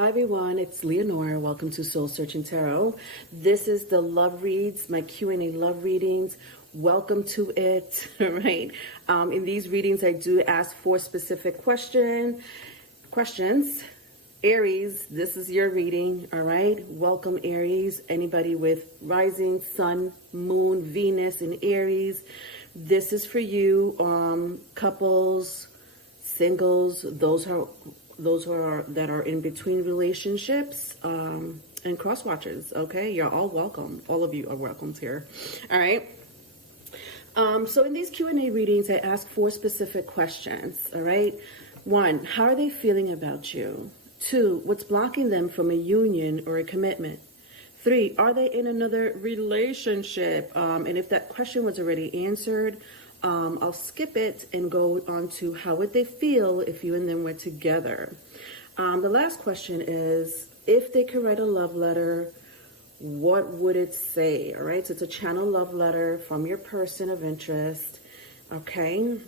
Hi everyone, it's Leonora. Welcome to Soul Searching Tarot. This is the love reads, my Q&A love readings. Welcome to it, right? In these readings, I do ask four specific questions. Aries, this is your reading, all right? Welcome, Aries. Anybody with rising, sun, moon, Venus in Aries, this is for you. Couples, singles, those that are in between relationships, and cross watchers. Okay, you're all welcome. All of you are welcomed here. All right. So in these Q&A readings, I ask four specific questions. All right. 1, how are they feeling about you? 2, what's blocking them from a union or a commitment? 3, are they in another relationship? And if that question was already answered, I'll skip it and go on to how would they feel if you and them were together. The last question is, if they could write a love letter, what would it say? All right, so it's a channel love letter from your person of interest. Okay,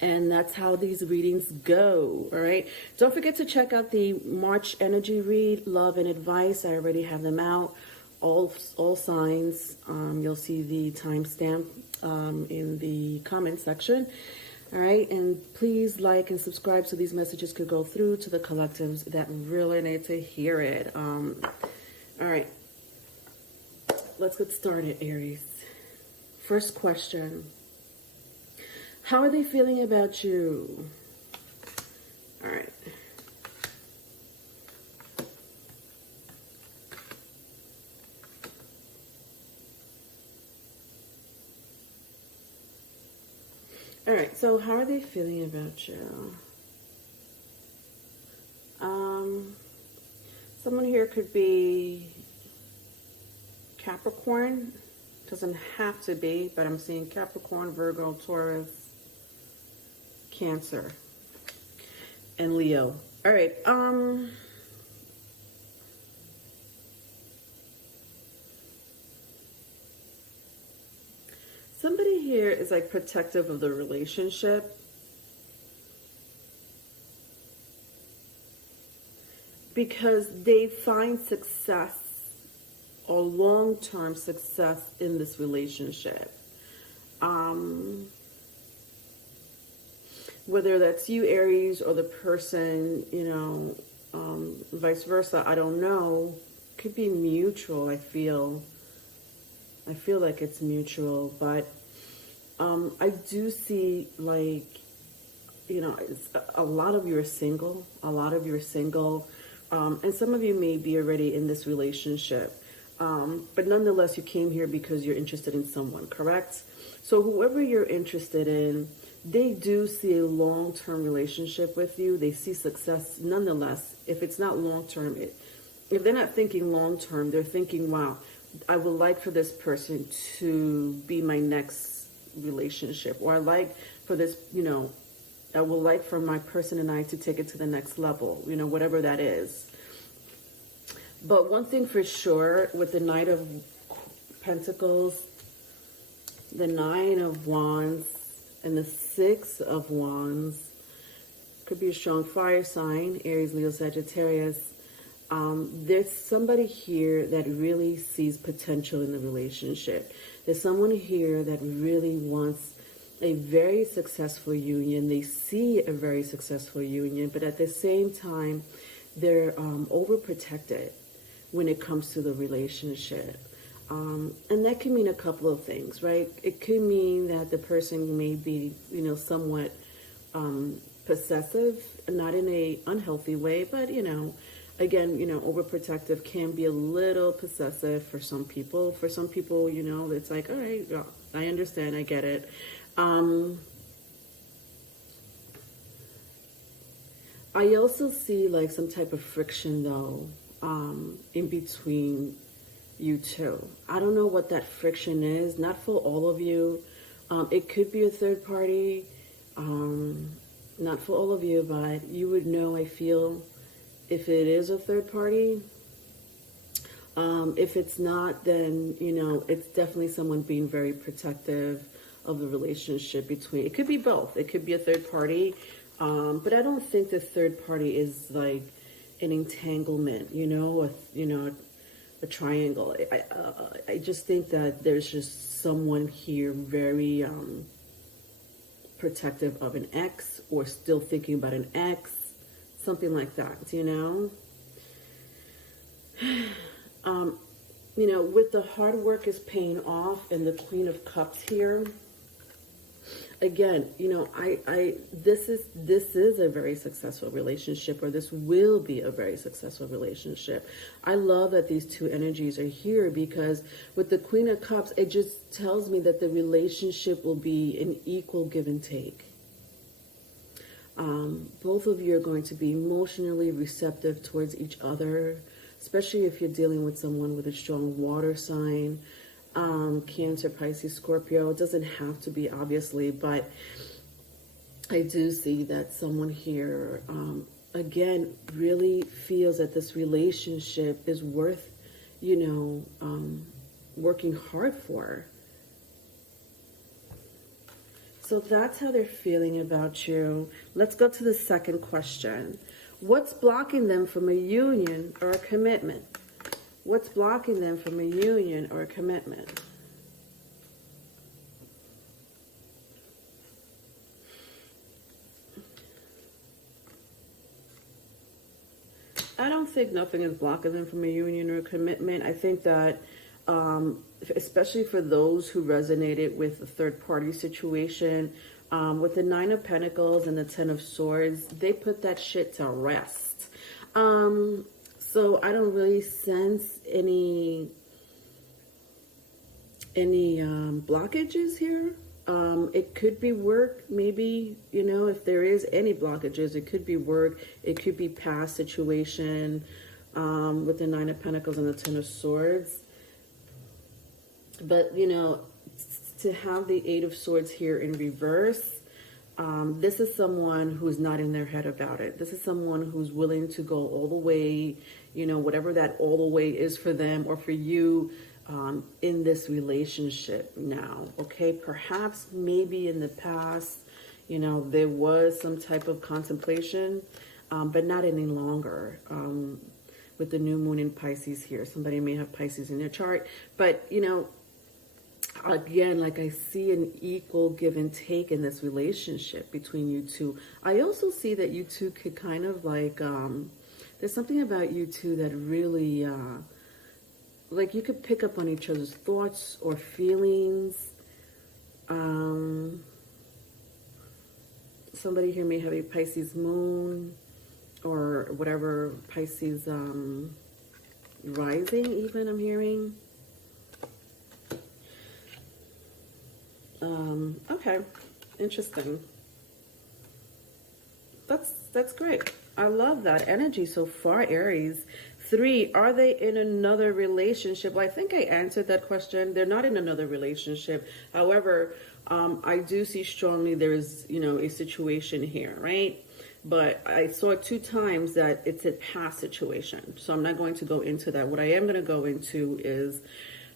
and that's how these readings go. All right, don't forget to check out the March energy read, love and advice. I already have them out. All signs. You'll see the timestamp in the comment section. All right, and please like and subscribe so these messages could go through to the collectives that really need to hear it. All right, let's get started, Aries. First question, how are they feeling about you? All right. All right, so how are they feeling about you? Someone here could be Capricorn. Doesn't have to be, but I'm seeing Capricorn, Virgo, Taurus, Cancer, and Leo. All right. Somebody here is like protective of the relationship. Because they find success or long-term success in this relationship. Whether that's you, Aries, or the person, vice versa, I don't know. Could be mutual, I feel like it's mutual, but I do see, like, it's a lot of you are single. And some of you may be already in this relationship. But nonetheless, you came here because you're interested in someone, correct? So whoever you're interested in, they do see a long-term relationship with you. They see success nonetheless. If it's not long-term, if they're not thinking long-term, they're thinking, wow, I would like for this person to be my next relationship. Or I like for this, I would like for my person and I to take it to the next level, whatever that is. But one thing for sure, with the Knight of Pentacles, the 9 of Wands, and the 6 of Wands, could be a strong fire sign, Aries, Leo, Sagittarius. There's somebody here that really sees potential in the relationship. There's someone here that really wants a very successful union. They see a very successful union, but at the same time, they're overprotected when it comes to the relationship. And that can mean a couple of things, right? It could mean that the person may be, somewhat possessive, not in a unhealthy way, but, again, overprotective can be a little possessive for some people. For some people, it's like, all right, I understand, I get it. I also see like some type of friction though, in between you two. I don't know what that friction is, not for all of you. It could be a third party, not for all of you, but you would know, I feel, if it is a third party. If it's not, then, it's definitely someone being very protective of the relationship between. It could be both. It could be a third party, but I don't think the third party is like an entanglement, a triangle. I just think that there's just someone here very protective of an ex, or still thinking about an ex, something like that, with the hard work is paying off and the Queen of Cups here. Again, this is a very successful relationship, or this will be a very successful relationship. I love that these two energies are here, because with the Queen of Cups, it just tells me that the relationship will be an equal give and take. Both of you are going to be emotionally receptive towards each other, especially if you're dealing with someone with a strong water sign. Cancer, Pisces, Scorpio. It doesn't have to be, obviously, but I do see that someone here, again, really feels that this relationship is worth, working hard for. So that's how they're feeling about you. Let's go to the second question. What's blocking them from a union or a commitment? What's blocking them from a union or a commitment? I don't think nothing is blocking them from a union or a commitment. I think that, especially for those who resonated with the third party situation, with the Nine of Pentacles and the Ten of Swords, they put that shit to rest. So I don't really sense any blockages here. It could be work, maybe, if there is any blockages, it could be work. It could be past situation, with the Nine of Pentacles and the Ten of Swords. But, to have the Eight of Swords here in reverse, this is someone who's not in their head about it. This is someone who's willing to go all the way, whatever that all the way is for them or for you, in this relationship now. Okay, perhaps maybe in the past, there was some type of contemplation, but not any longer. With the new moon in Pisces here, somebody may have Pisces in their chart, but again, like, I see an equal give and take in this relationship between you two. I also see that you two could kind of like, there's something about you two that really, like, you could pick up on each other's thoughts or feelings. Somebody here may have a Pisces moon or whatever, Pisces rising even, I'm hearing. Okay, interesting. That's great. I love that energy so far, Aries. 3, are they in another relationship? Well, I think I answered that question. They're not in another relationship. However, I do see strongly there's, a situation here, right? But I saw it 2 times that it's a past situation. So I'm not going to go into that. What I am going to go into is,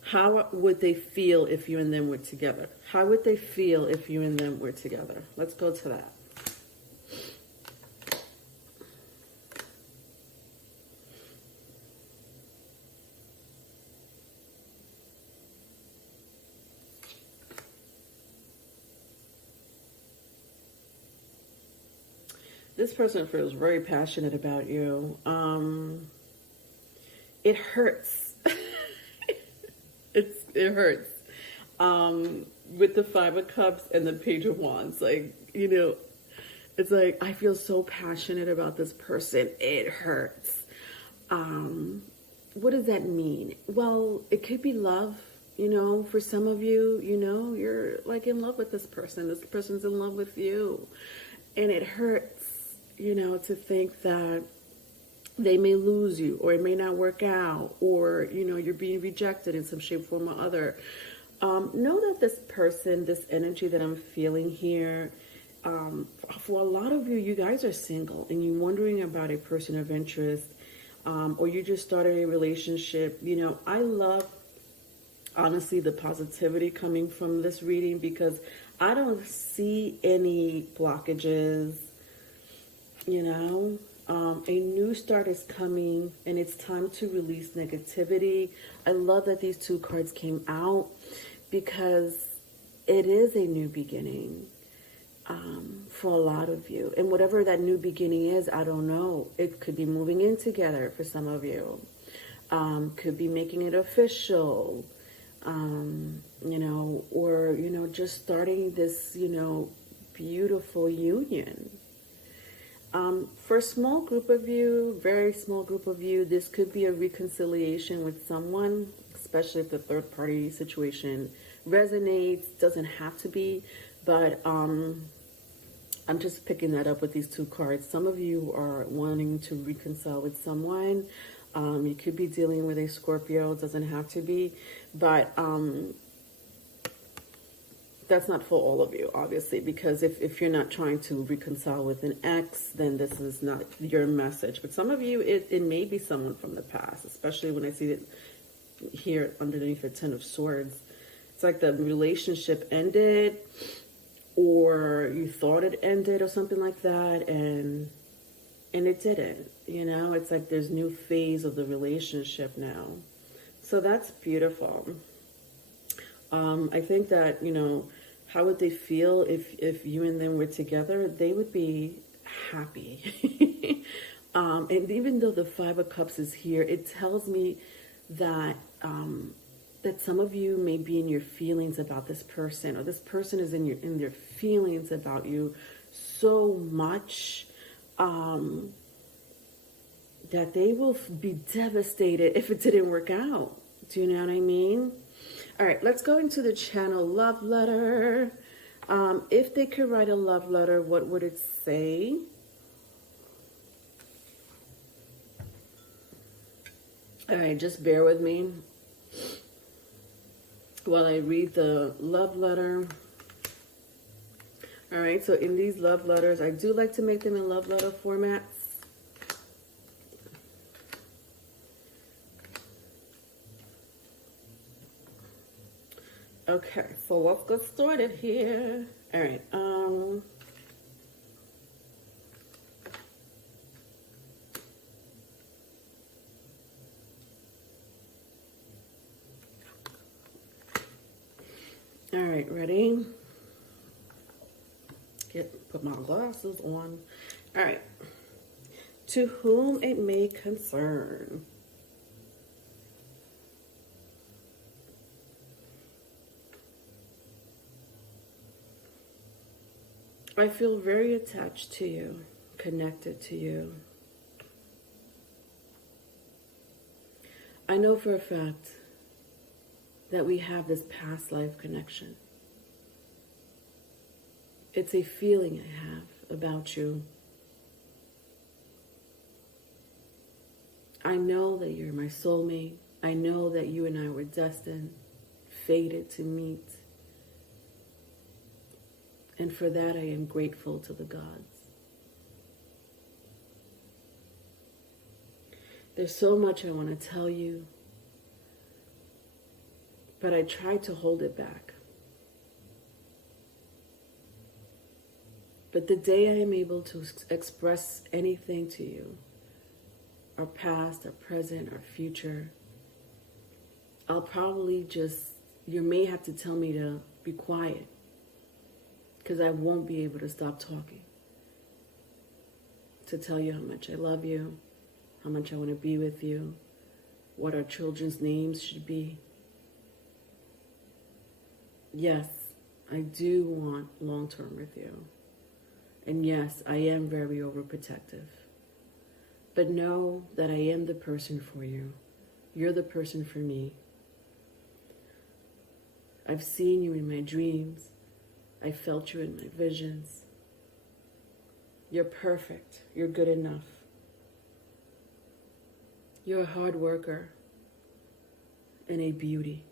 how would they feel if you and them were together? How would they feel if you and them were together? Let's go to that. This person feels very passionate about you. It hurts. It hurts. With the 5 of Cups and the Page of Wands, like, it's like, I feel so passionate about this person. It hurts. What does that mean? Well, it could be love. For some of you, you're like in love with this person. This person's in love with you. And it hurts, to think that they may lose you, or it may not work out, or, you're being rejected in some shape, form, or other. Know that this person, this energy that I'm feeling here, for a lot of you, you guys are single and you're wondering about a person of interest, or you just started a relationship. I love, honestly, the positivity coming from this reading, because I don't see any blockages, a new start is coming, and it's time to release negativity. I love that these two cards came out because it is a new beginning for a lot of you. And whatever that new beginning is, I don't know. It could be moving in together for some of you. Could be making it official, you know, or, you know, just starting this, you know, beautiful union. For a small group of you, very small group of you, this could be a reconciliation with someone, especially if the third party situation resonates. Doesn't have to be, but I'm just picking that up with these two cards. Some of you are wanting to reconcile with someone. You could be dealing with a Scorpio. It doesn't have to be, but that's not for all of you, obviously, because if you're not trying to reconcile with an ex, then this is not your message. But some of you, it may be someone from the past, especially when I see it here underneath the Ten of Swords. It's like the relationship ended, or you thought it ended or something like that, and it didn't. You know, it's like there's new phase of the relationship now. So that's beautiful. I think that, you know, how would they feel if you and them were together? They would be happy. And even though the Five of Cups is here, it tells me that that some of you may be in your feelings about this person, or this person is in their feelings about you so much that they will be devastated if it didn't work out. Do you know what I mean? All right, let's go into the channel love letter. If they could write a love letter, what would it say? All right, just bear with me while I read the love letter. All right, so in these love letters, I do like to make them in love letter formats. Okay, so let's get started here. All right. All right, ready? Put my glasses on. All right. To whom it may concern. I feel very attached to you, connected to you. I know for a fact that we have this past life connection. It's a feeling I have about you. I know that you're my soulmate. I know that you and I were destined, fated to meet. And for that, I am grateful to the gods. There's so much I want to tell you, but I try to hold it back. But the day I am able to express anything to you, our past, our present, our future, I'll probably you may have to tell me to be quiet, because I won't be able to stop talking. To tell you how much I love you, how much I want to be with you, what our children's names should be. Yes, I do want long-term with you. And yes, I am very overprotective. But know that I am the person for you. You're the person for me. I've seen you in my dreams. I felt you in my visions. You're perfect. You're good enough. You're a hard worker and a beauty.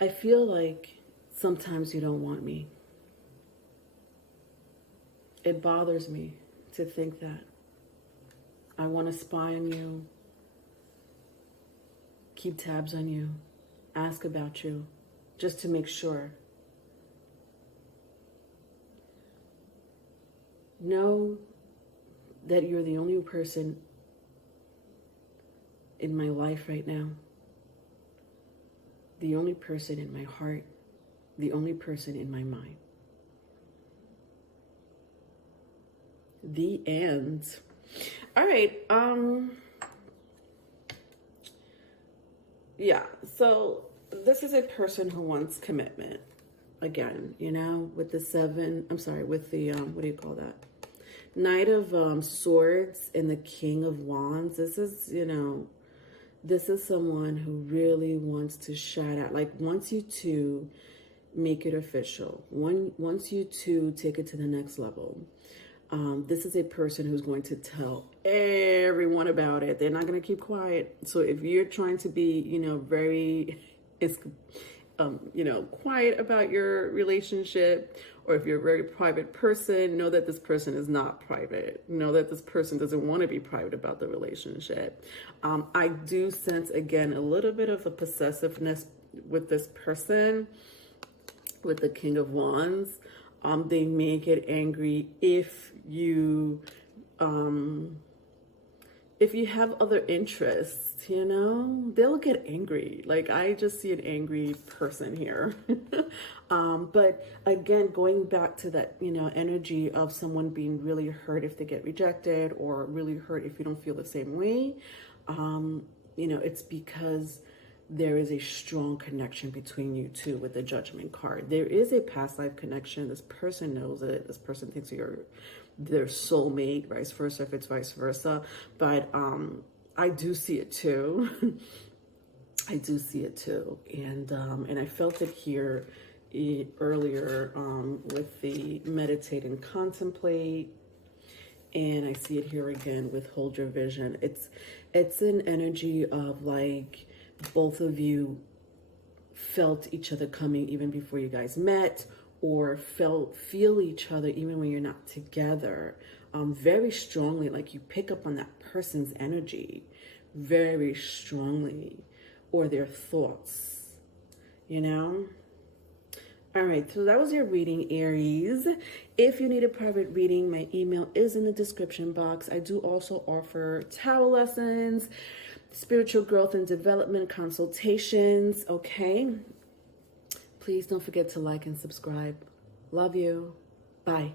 I feel like sometimes you don't want me. It bothers me to think that. I want to spy on you, keep tabs on you, ask about you, just to make sure. know that you're the only person in my life right now, the only person in my heart, the only person in my mind. The end. All right. Yeah. So this is a person who wants commitment. Again, you know, with the with the what do you call that? Knight of Swords and the King of Wands. This is, you know, this is someone who really wants to shout out, like wants you to make it official. Wants you to take it to the next level. This is a person who's going to tell everyone about it. They're not going to keep quiet. So if you're trying to be, you know, very, you know, quiet about your relationship, or if you're a very private person, know that this person is not private. Know that this person doesn't want to be private about the relationship. I do sense, again, a little bit of a possessiveness with this person, with the King of Wands. They may get angry if you have other interests, you know, they'll get angry. Like, I just see an angry person here. But again, going back to that, you know, energy of someone being really hurt if they get rejected, or really hurt if you don't feel the same way, you know, it's because there is a strong connection between you two with the Judgment card. There is a past life connection. This person knows it. This person thinks you're their soulmate, vice versa, if it's vice versa. But I do see it too. I do see it too. And I felt it here earlier with the meditate and contemplate. And I see it here again with hold your vision. It's an energy of like, both of you felt each other coming even before you guys met, or feel each other even when you're not together, very strongly. Like, you pick up on that person's energy very strongly, or their thoughts, you know. All right, so that was your reading, Aries. If you need a private reading, my email is in the description box. I do also offer tarot lessons, spiritual growth and development consultations, okay? Please don't forget to like and subscribe. Love you. Bye.